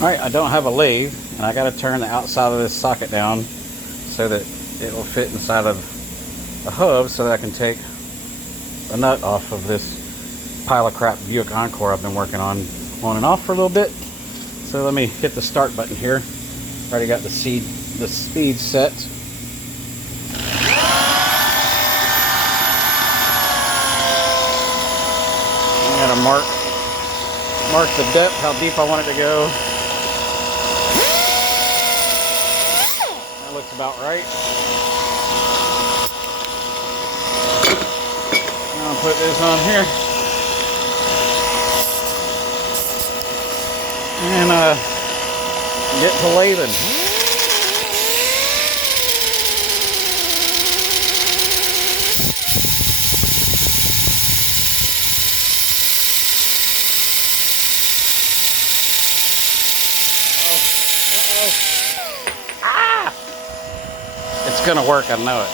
Alright, I don't have a lathe, and I got to turn the outside of this socket down so that it will fit inside of a hub so that I can take a nut off of this pile of crap Buick Encore I've been working on and off for a little bit. So let me hit the start button here. Already got the speed set. I'm gonna mark the depth, how deep I want it to go. That looks about right. I'll put this on here. And get to lathing. Ah! It's gonna work, I know it.